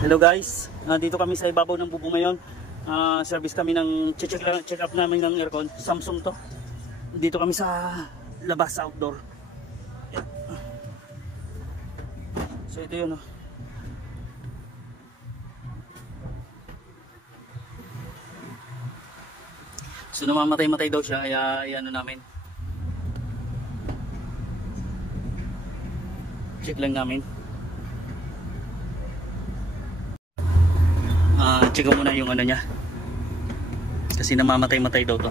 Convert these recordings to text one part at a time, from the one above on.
Hello guys, dito kami sa ibabaw ng bubong ngayon. Service kami ng check up namin ng aircon. Samsung to. Dito kami sa labas, sa outdoor. So ito yun. So namamatay-matay daw siya, kaya ano namin. Check lang namin. Check ko muna yung ano niya. Kasi namamatay-matay daw to.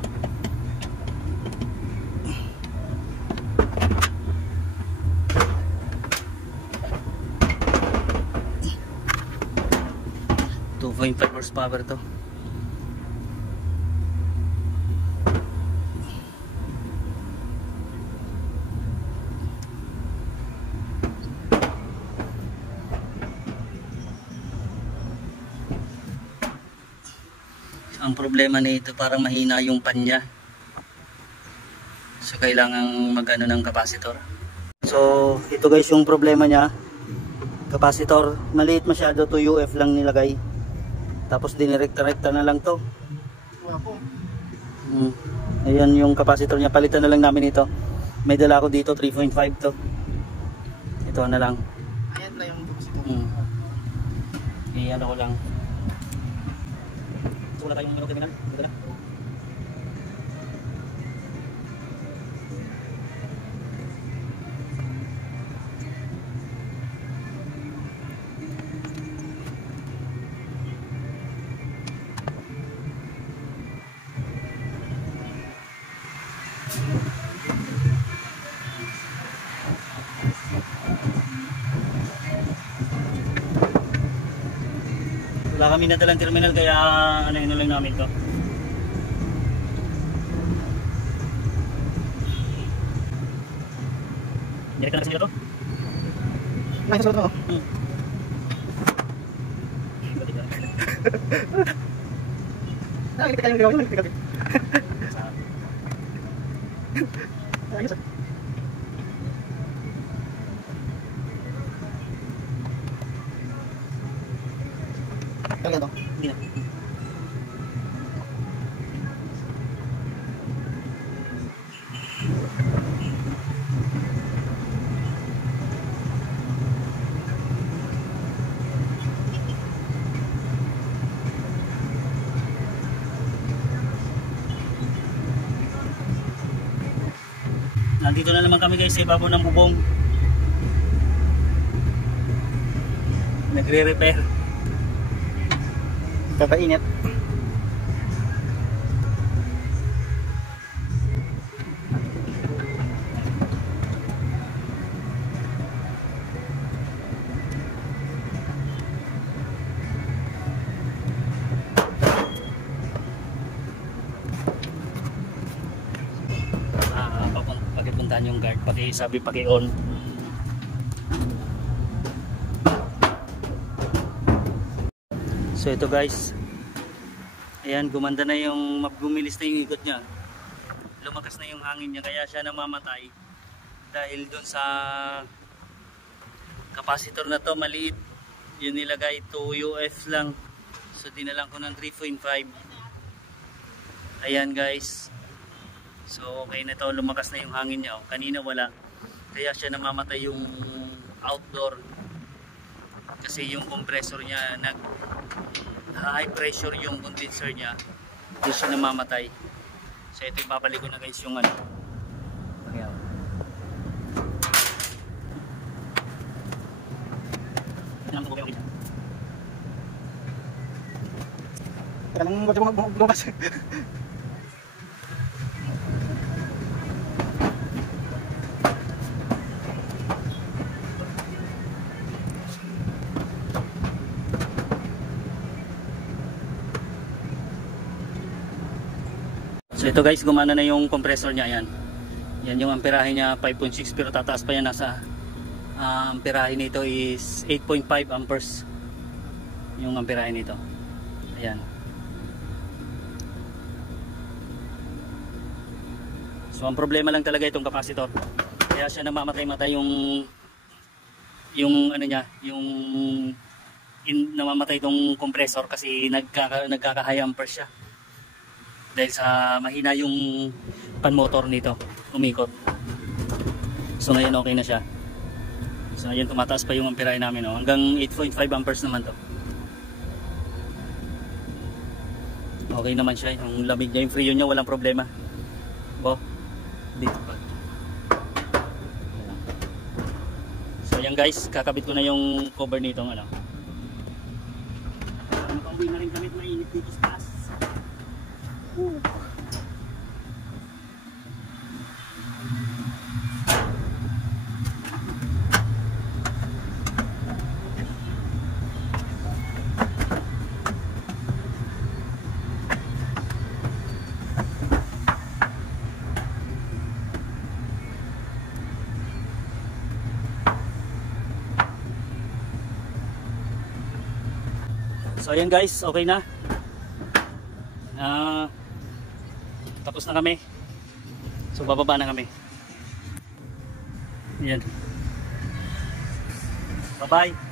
.5 horsepower to. Ang problema nito parang mahina yung pan niya. So kailangan magano ng capacitor. So ito guys yung problema niya. Capacitor, maliit masyado to, UF lang nilagay. Tapos dinirekta-rekta na lang to. Ayan yung capacitor niya, palitan na lang namin ito. May dala ko dito 3.5 to. Ito na lang. Ayan na yung capacitor. Iyan ako lang. So wala tayong terminal. Wala kami nadalang terminal kaya ano yun lang namin to. Direct na kasi nila to? May sasagot mo? Nakakita kayo ng gawin, nakakita kayo. Ayos ah. Kaya to? Hindi na. Nandito na naman kami guys sa ibabaw ng bubong. Nagre-repair. Papainit. Pakipuntahan yung guard, pakisabi, paki-on. So ito guys, ayan, gumanda na yung, gumilis na yung ikot niya, lumakas na yung hangin niya, kaya siya namamatay dahil dun sa capacitor na to, maliit yun, nilagay 2 UF lang. So dinalang ko ng 3.5. ayan guys, so okay na to, lumakas na yung hangin niya. Kanina wala, kaya siya namamatay yung outdoor kasi yung compressor niya nag high pressure, yung condenser niya, hindi siya namamatay. So ito yung babalik ko na guys yung ano. Kailangan mo bumabas. So ito guys, gumana na yung compressor niya. Yan, yan yung amperahe niya 5.6, pero tataas pa yan. Nasa amperahe nito is 8.5 amperes yung amperahe nito. Ayan. So ang problema lang talaga itong capacitor. Kaya siya namamatay-matay yung ano niya, yung namamatay itong compressor kasi nagkaka-high amperes siya. Dahil sa mahina yung pan motor nito, umikot. So ngayon okay na siya. So ngayon tumataas pa yung amperahe namin, oh. Hanggang 8.5 amperes naman to. Okay naman siya, yung lamig niya, yung freon niya walang problema. Dito pa. So yan guys, kakabit ko na yung cover nito, ano. Para makauwi na rin kami at mainit dito sa taas. So ayan guys, okay na. Tapos na kami. So bababa na kami. Ayan. Bye bye.